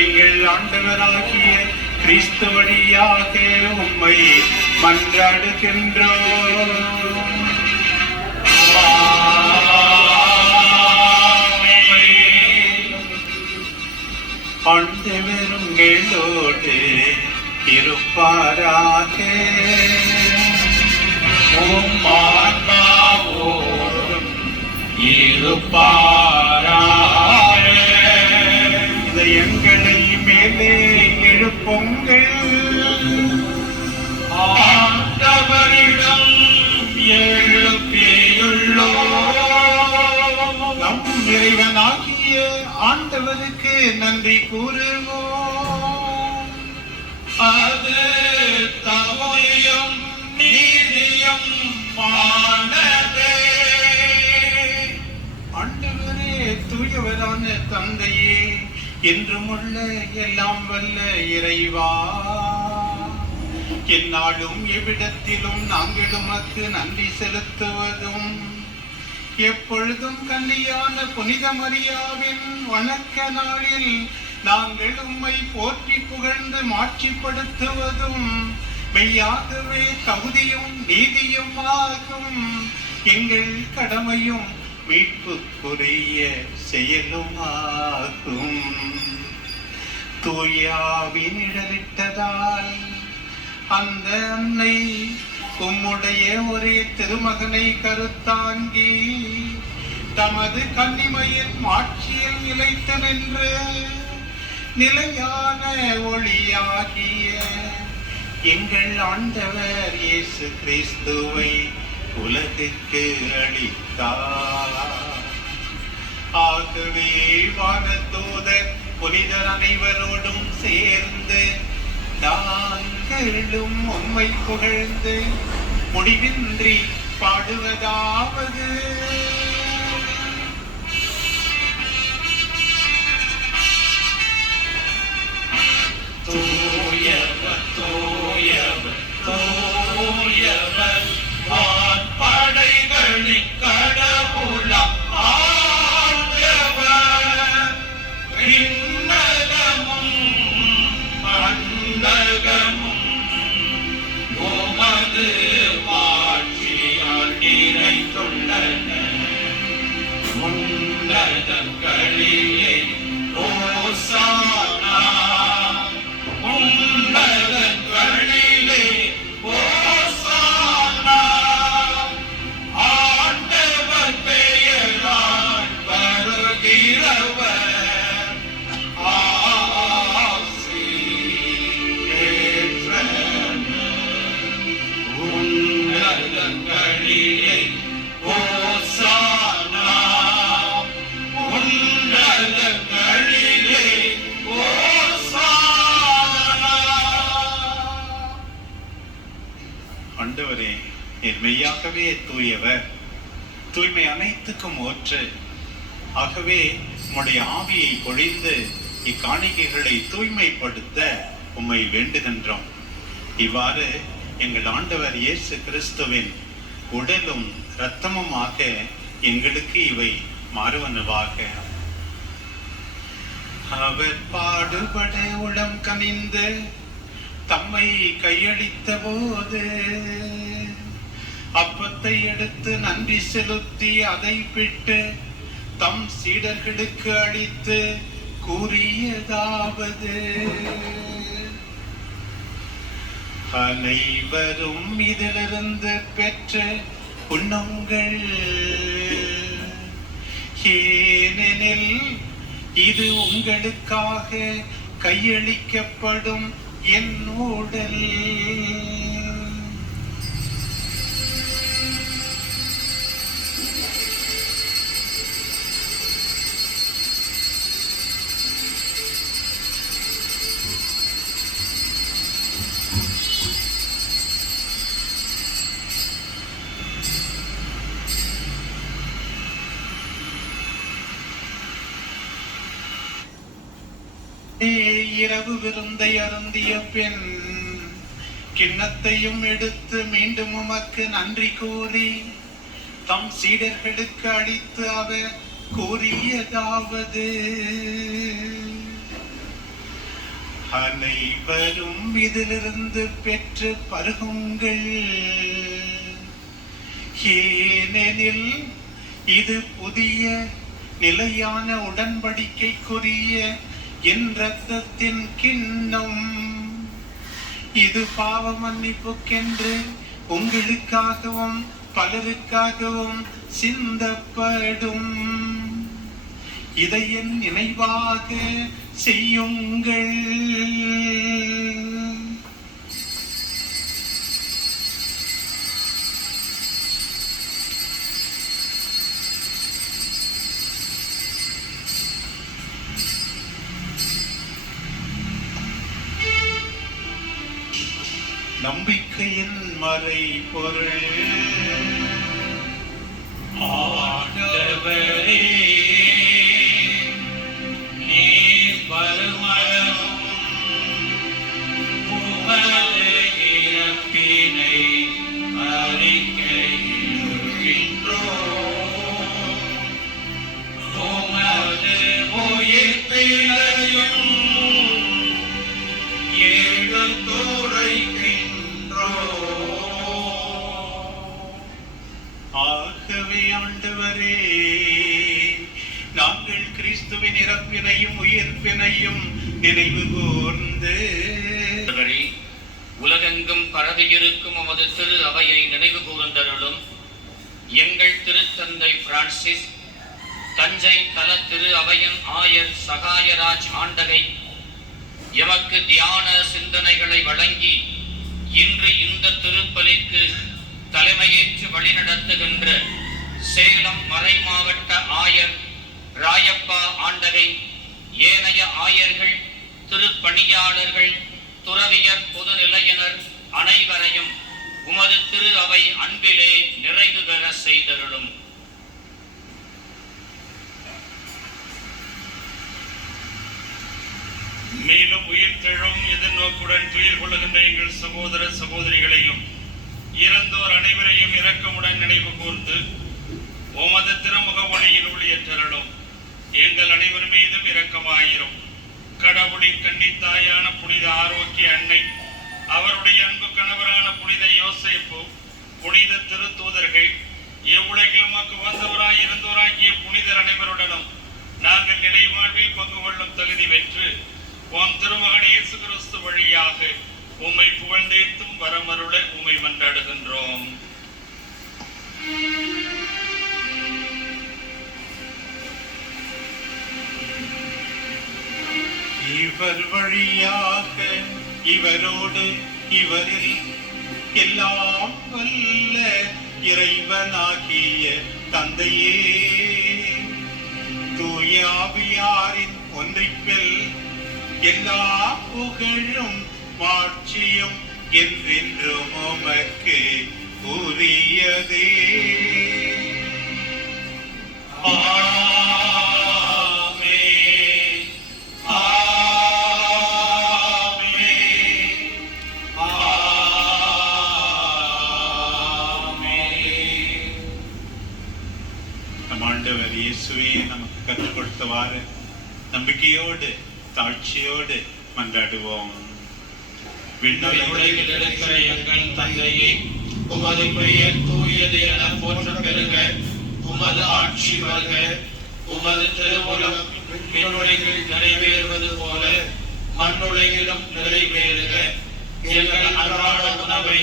எங்கள் ஆண்டவராகிய கிறிஸ்து வழியாக உம்மை மன்றாடுகின்றோம். ஆண்டவர் உங்களோடு இருப்பாராக. ஆன்மாவோடும் இருப்பாராக. இதயங்களை மேலே எழுப்புங்கள். ஆண்டவரிடம் எழுப்பியுள்ளோம். நம் இறைவனாகிய ஆண்டவருக்கு நன்றி கூறுவோம். அது தகுதியும் நீதியும் ஆனதே. ஆண்டவரே, தூயவரான தந்தையே, என்றும் உள்ள எல்லாம் வல்ல இறைவா, எந்நாளும் எவ்விடத்திலும் நாங்கள் உமக்கு நன்றி செலுத்துவதும் எப்பொழுதும் கன்னியான புனித மரியாவின் வணக்க நாளில் நாங்கள் உம்மை போற்றி புகழ்ந்து மாட்சிப்படுத்துவதும் மெய்யாகவே தகுதியும் நீதியும் ஆகும். எங்கள் கடமையும் மீட்புக்குரிய செயலும் ஆகும். தூயாவின் இடரிட்டதால் அந்த அன்னை உம்முடைய ஒரே திருமகனை கருத்தாங்கி தமது கன்னிமையின் மாட்சியில் நிலைத்து நின்று நிலையான ஒளியாகிய எங்கள் ஆண்டவர் இயேசு கிறிஸ்துவை உலகுக்கு அளித்தார். ஆகவே வானதூதர் புனிதர் அனைவரோடும் சேர்ந்து நாங்களும் உம்மை புகழ்ந்து முடிவின்றி பாடுவதாவது: தூயவர் தூயவர் தூயவர் வான்படைகளின் கடவுளாம் ஆண்டவர். விண்ணகமும் மண்ணகமும் உமது மாட்சியால் நிறைந்துள்ளன. உன்னதங்களிலே ஓசானா. உன்னதங்களிலே ஓசானா. ஆண்டவர் பெயரால் வருகிறவர் ஆசி பெற்றவர். உன்னதங்களிலே ஓசானா. உன்னதங்களிலே ஓசானா. ஆண்டவரே, நீர் மெய்யாகவே தூயவர், தூய்மை அனைத்துக்கும் ஊற்று. ஆகவே உம்முடைய ஆவியை பொழிந்து இக்காணிக்கைகளை தூய்மைப்படுத்த உம்மை வேண்டுகின்றோம். இவ்வாறு எங்கள் ஆண்டவர் இயேசு கிறிஸ்துவின் உடலும் இரத்தமுமாக எங்களுக்கு இவை மாறுவனவாக. அவர் பாடுபட உளம் கனிந்து தம்மை கையளித்த போது அப்பத்தை எடுத்து நன்றி செலுத்தி அதை பிட்டு தம் சீடர்களுக்கு அளித்து கூறியதாவது: அனைவரும் இதிலிருந்து பெற்று உண்ணுங்கள், ஏனெனில் இது உங்களுக்காக கையளிக்கப்படும் என் உடல். இரவு விருந்தை அருந்திய பின் கிண்ணத்தையும் எடுத்து மீண்டும் உமக்கு நன்றி கூறி தம் சீடர்களுக்கு அளித்து அவர் கூறியதாவது: அனைவரும் இதிலிருந்து பெற்று பருகுங்கள், ஏனெனில் இது புதிய நிலையான உடன்படிக்கைக்குரிய என் இரத்தத்தின் கிண்ணம். இது பாவ மன்னிப்புக்கென்று உங்களுக்காகவும் பலருக்காகவும் சிந்தப்படும். இதை என் நினைவாக செய்யுங்கள். நம்பிக்கையின் மறைபொருள். ஆண்டவரே, நீர் வருமளவும் உமது இறப்பினை அறிக்கையிடுகின்றோம். உமது உயிர்ப்பினையும் ஆகவே ஆண்டவரே, நாங்கள் கிறிஸ்துவின் இறப்பினையும் உயிர்ப்பினையும் நினைவு கூர்ந்து உலகெங்கும் பரவியிருக்கும் உமது திரு அவையை நினைவு கூர்ந்தருளும். எங்கள் திருத்தந்தை பிரான்சிஸ், தஞ்சை தல திரு அவையின் ஆயர் சகாயராஜ் ஆண்டகை எமக்கு தியான சிந்தனைகளை வழங்கி இன்று இந்த திருப்பலிக்கு தலைமையேற்று வழிநடத்துகின்ற சேலம் மறை மாவட்ட ஆயர் ராயப்பா ஆண்டகை, ஏனைய ஆயர்கள், திருப்பணியாளர்கள், துறவியர், பொதுநிலையினர் அனைவரையும் உமது திரு அவை அன்பிலே நிறைவு பெற செய்தருளும். மேலும் உயிர்த்தெழும் எதிர்நோக்குடன் துயில் கொள்ளுகின்ற எங்கள் சகோதர சகோதரிகளையும் இறந்தோர் அனைவரையும் இரக்கமுடன் நினைவு கூர்ந்து உமது திருமுக ஒளியில் ஒளியேற்றருளும். எங்கள் அனைவர் மீதும் இரக்கமாயிரும். கடவுளின் கன்னித்தாயான புனித ஆரோக்கிய அன்னை, அவருடைய அன்பு கணவரான புனித யோசேப்பு, புனித திருத்தூதர்கள், எவ்வுலகிலும் வந்தவராய் இருந்தோராகிய புனிதர் அனைவருடனும் நாங்கள் நிலைவாழ்வில் பங்கு கொள்ளும் தகுதி பெற்று உம் திருமகன் இயேசு கிறிஸ்து வழியாக உம்மை புகழ்ந்தேத்தும் வரமருள உம்மை மன்றாடுகின்றோம். இவர் வழியாக இவரோடு இவரில் எல்லாம் வல்ல இறைவனாகிய தந்தையே, தூய ஆவியாரின் ஒன்றிப்பில் எல்லா புகழும் மாட்சியும் என்றென்றும் உமக்கு உரியதே. ஆமென். ஆமென். ஆமென். நம் ஆண்டவர் இயேசுவே நமக்கு கற்றுக் கொடுத்தவாறு நம்பிக்கையோடு தாழ்ச்சியோடு மன்றாடுவோம். உலகில் இருக்கிற எங்கள் தந்தையே, உமது பெயர் தூயது என போற்றப் பெறுக. உமது ஆட்சி வருக. உமது திருவுளம் விண்ணுலகில் நிறைவேறுவது போல மண்ணுலகிலும் நிறைவேறுக. எங்கள் அன்றாட உணவை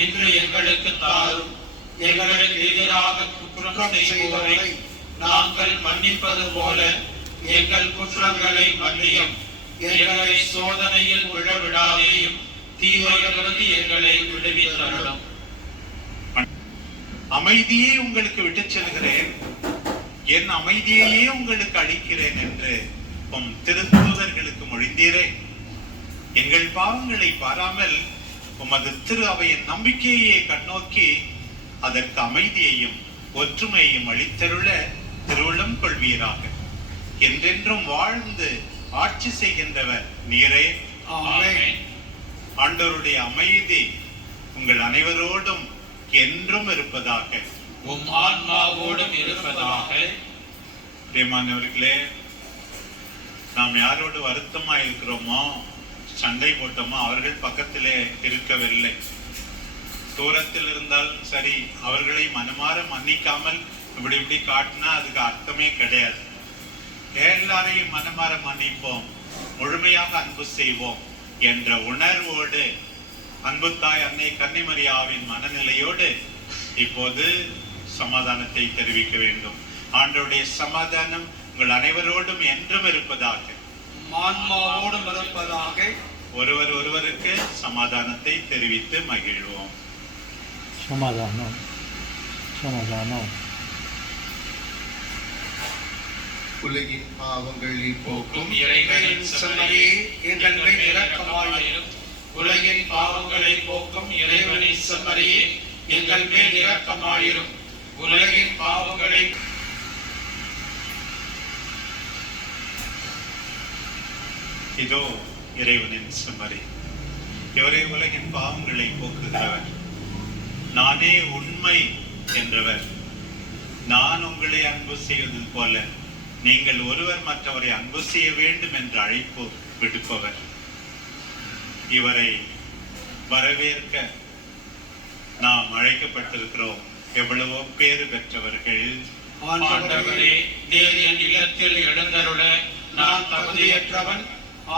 இன்று எங்களுக்கு தாரும். எங்களுக்கு எதிராக குற்றம் செய்வோரை நாங்கள் மன்னிப்பது போல எங்கள் குற்றங்களை மன்னியும். எங்களை சோதனையில் விழவிடாதேயும், தீமையிலிருந்து எங்களை விடுவித்தருளும். அமைதியை உங்களுக்கு விட்டுச் செல்கிறேன், என் அமைதியையே உங்களுக்கு அளிக்கிறேன் என்று உம் திருத்தூதர்களுக்கு மொழிந்தீரே. எங்கள் பாவங்களை பாராமல் உமது திரு அவையின் நம்பிக்கையை கண்ணோக்கி அதற்கு அமைதியையும் ஒற்றுமையையும் அளித்தருள திருவுள்ளம் கொள்வீராக. என்றென்றும் வாழ்ந்து ஆட்சி செய்கின்றவர் நீரே. ஆமென். ஆண்டவருடைய அமைதி உங்கள் அனைவரோடும் என்றும் இருப்பதாக. உம் ஆன்மாவோடும் இருப்பதாக. பிரியமானவர்களே, நாம் யாரோடு வருத்தமா இருக்கிறோமோ, சண்டை போட்டோமோ, அவர்கள் பக்கத்திலே இருக்கவில்லை. தூரத்தில் இருந்தால் சரி, அவர்களை மனமாற மன்னிக்காமல் இப்படி இப்படி காட்டினா அதுக்கு அர்த்தமே கிடையாது. எல்லாரையும் மனமாற மன்னிப்போம், முழுமையாக அன்பு செய்வோம் என்ற உணர்வோடு, அன்பு தாய் அன்னை கன்னிமரியாவின் மனநிலையோடு இப்போது சமாதானத்தை தெரிவிக்க வேண்டும். ஆண்டவருடைய சமாதானம் உங்கள் அனைவரோடும் என்றும் இருப்பதாக, ஆன்மாவோடும் இருப்பதாக. ஒருவர் ஒருவருக்கு சமாதானத்தை தெரிவித்து மகிழ்வோம். சமாதானம் சமாதானம். உலகின் பாவங்களை போக்கும் இறைவனின் செம்மறியே, எங்கள் மேல் இரக்கமாயிரும். உலகின் பாவங்களை போக்கும் இறைவனின் செம்மறியே, எங்கள் மேல் இரக்கமாயிரும். உலகின் பாவங்களை இதோ இறைவனின் செம்மறி, இவரே உலகின் பாவங்களை போக்குகிறவர். நானே உண்மை என்றவர். நான் உங்களை அன்பு செய்வது போல நீங்கள் ஒருவர் மற்றவரை அன்பு செய்ய வேண்டும் என்ற அழைப்பு விடுப்பவர். இவரை வரவேற்க நாம் அழைக்கப்பட்டிருக்கிறோம். எவ்வளவோ பேறு பெற்றவர்கள். ஆண்டவரே, நீர் என் இல்லத்தில் எழுந்தருள நான் தகுதியற்றவன்.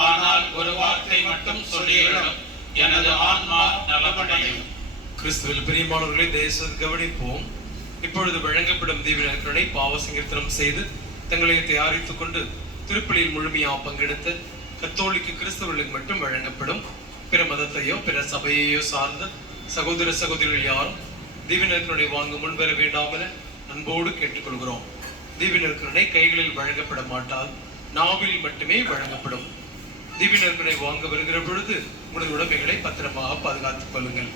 ஆனால் ஒரு வார்த்தை மட்டும் சொல்லிவிடும், எனது ஆன்மா நலமடையும். கிறிஸ்துவில் பிரியமானவர்களை தேசம் கவனிப்போம். இப்பொழுது வழங்கப்படும் தீவிரங்களை பாவ சங்கீர்த்தனம் செய்து தங்களை தயாரித்துக் கொண்டு திருப்பலியில் முழுமையாக பங்கெடுத்து கத்தோலிக்க கிறிஸ்தவர்களுக்கு மட்டும் வழங்கப்படும். பிற மதத்தையோ பிற சபையையோ சார்ந்த சகோதர சகோதரிகள் யாரும் தீவிரங்களை வாங்க முன்வர வேண்டாம் என அன்போடு கேட்டுக்கொள்கிறோம். தீவிரங்களை கைகளில் வழங்கப்பட மாட்டால் நாவில் மட்டுமே வழங்கப்படும். தீவிரங்களை வாங்க வருகிற பொழுது உங்கள் உடைமைகளை பத்திரமாக பாதுகாத்துக் கொள்ளுங்கள்.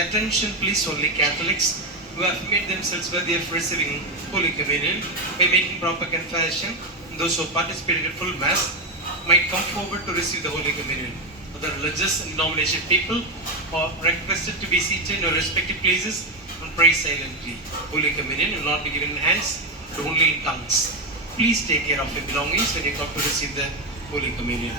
Attention please, only Catholics who have made themselves worthy of receiving Holy Communion by making proper confession, and those who participated in full Mass might come forward to receive the Holy Communion. Other religious and denomination people are requested to be seated in their respective places and pray silently. Holy Communion will not be given in hands, but only in tongues. Please take care of your belongings when you come to receive the Holy Communion.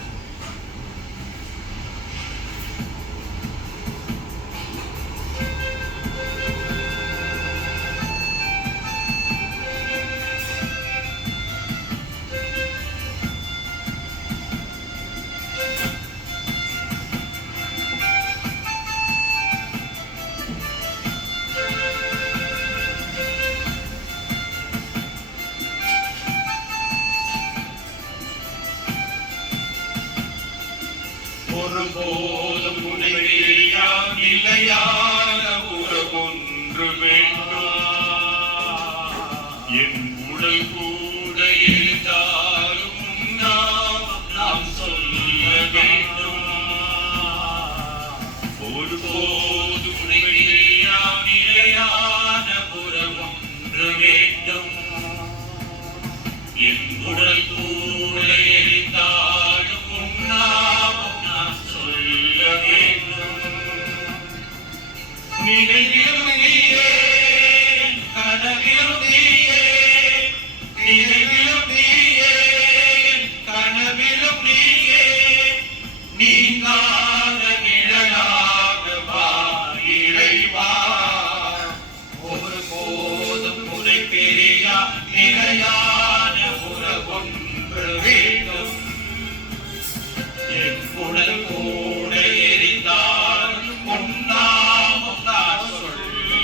ஒருபோதும் உனையா நிலையான உறவொன்று வேண்டும். என் உடல் கூட எழுதாலும் நாம் சொல்ல வேண்டும். ஒருபோதும் உனையா நிலையான உறவொன்று வேண்டும். என் உடல் கூட எழுதாலும் நினைவிலும் நீயே, கனவிலும் நீயே, நினைவிலும் நீயே, கனவிலும் நீயே, நீங்காத நிழலாக வா இறைவா. ஒருபோதும் உனை பிரியா நிலையான உறவொன்று வேண்டும். என் உடல் கூட எரிந்தால் உன்னாமம் நான் சொல்ல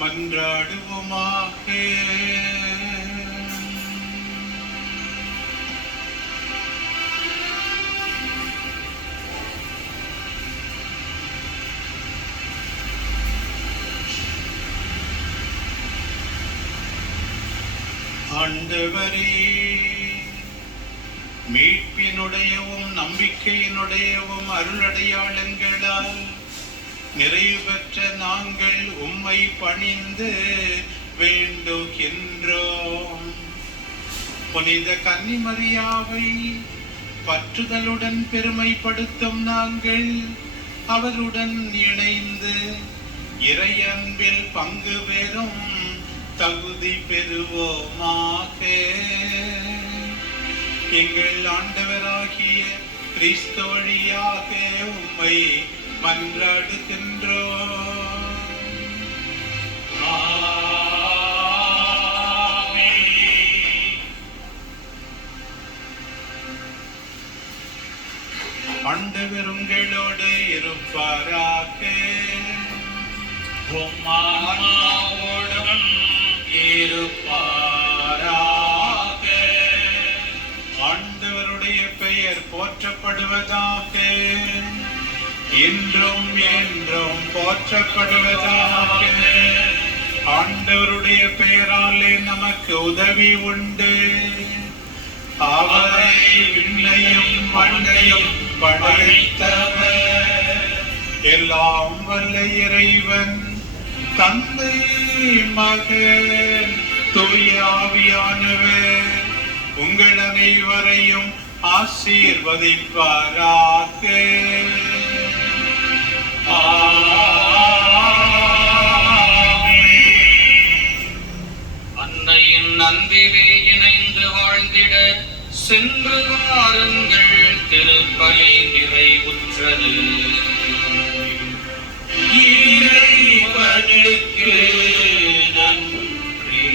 மன்றாடுவோமாக. ஆண்டவரே, மீட்பினுடையவும் நம்பிக்கையினுடையவும் அருளடையாளங்களால் நிறைவு பெற்ற நாங்கள் உம்மை பணிந்து வேண்டுகின்றோம். புனித கன்னிமரியாவை பற்றுதலுடன் பெருமைப்படுத்தும் நாங்கள் அவருடன் இணைந்து இறை அன்பில் பங்கு பெறும் தகுதி பெறுவோமாக. எங்கள் ஆண்டவராகிய கிறிஸ்து வழியாக உம்மை மன்றாடுகின்றோம். ஆண்டவர் உங்களோடு இருப்பாராக. உம்மாவோடும் இருப்பாராக. ஆண்டவருடைய பெயர் போற்றப்படுவதாக. இன்றும் என்றும் போற்றப்படுவதாக. ஆண்டவருடைய பெயராலே நமக்கு உதவி உண்டு. அவரை விண்ணையும் மண்ணையும் படைத்தவர். எல்லாம் வல்ல இறைவன் தந்தை மகன் தூய ஆவியானவர் உங்கள் அனைவரையும் ஆசீர்வதிப்பாராக. அன்னையின் அன்பிலே இணைந்து வாழ்ந்திட சென்று வாருங்கள், திருப்பலி நிறைவுற்றது. இறைவனுக்கு நன்றி.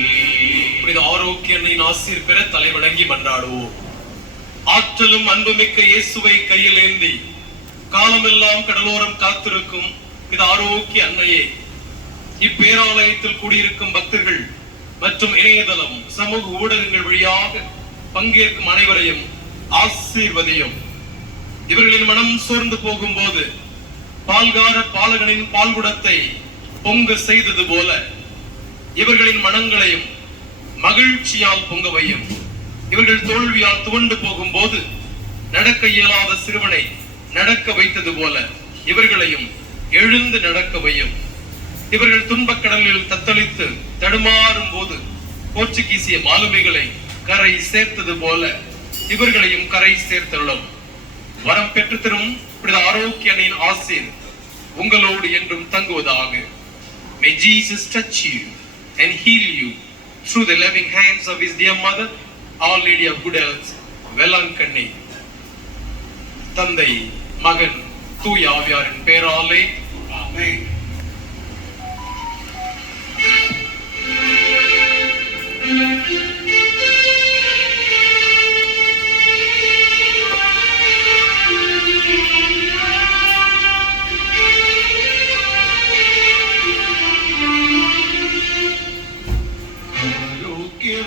புனித ஆரோக்கிய அன்னையின் ஆசீர் பெற தலைவணங்கி மன்றாடுவோம். ஆற்றலும் அன்புமிக்க இயேசுவை கையில் ஏந்தி காலமெல்லாம் கடலோரம் காத்திருக்கும் இது ஆரோக்கிய அன்னையே, இப்பேராலயத்தில் கூடியிருக்கும் பக்தர்கள் மற்றும் இணையதளம் சமூக ஊடகங்கள் வழியாக பங்கேற்கும் அனைவரையும் ஆசீர்வதியும். இவர்களின் மனம் சோர்ந்து போகும்போது பால்கார பாலகனின் பால்குடத்தை பொங்க செய்தது போல இவர்களின் மனங்களையும் மகிழ்ச்சியால் பொங்க வையும். இவர்கள் தோல்வியால் துவண்டு போகும்போது நடக்க இயலாத சிறுவனை நடக்க வைத்தது போல இவர்களையும் எழுந்து நடக்க வையும். இவர்கள் துன்பக்கடலில் தத்தளித்து தடுமாறும் போது போர்ச்சுகீசிய மாலுமிகளை கரை சேர்த்தது போல இவர்களையும் கரை சேர்த்துள்ளோம். வரம் பெற்று தரும் ஆரோக்கிய அன்னையின் ஆசீர் உங்களோடு என்றும் தங்குவதாக. May Jesus touch you and heal you through the loving hands of his dear mother, Our Lady of Good Health, Velankanni. தந்தை மகன் தூய ஆவியாரின் பெயராலே ஆமென்.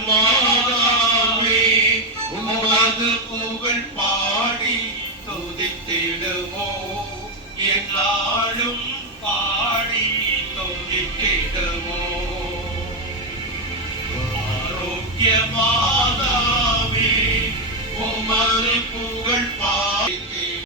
மாதாவே, உமது புகழ் பாடி துதித்திடுவோம். எல்லாரும் பாடி துதித்திடுவோம். ஆரோக்கியமா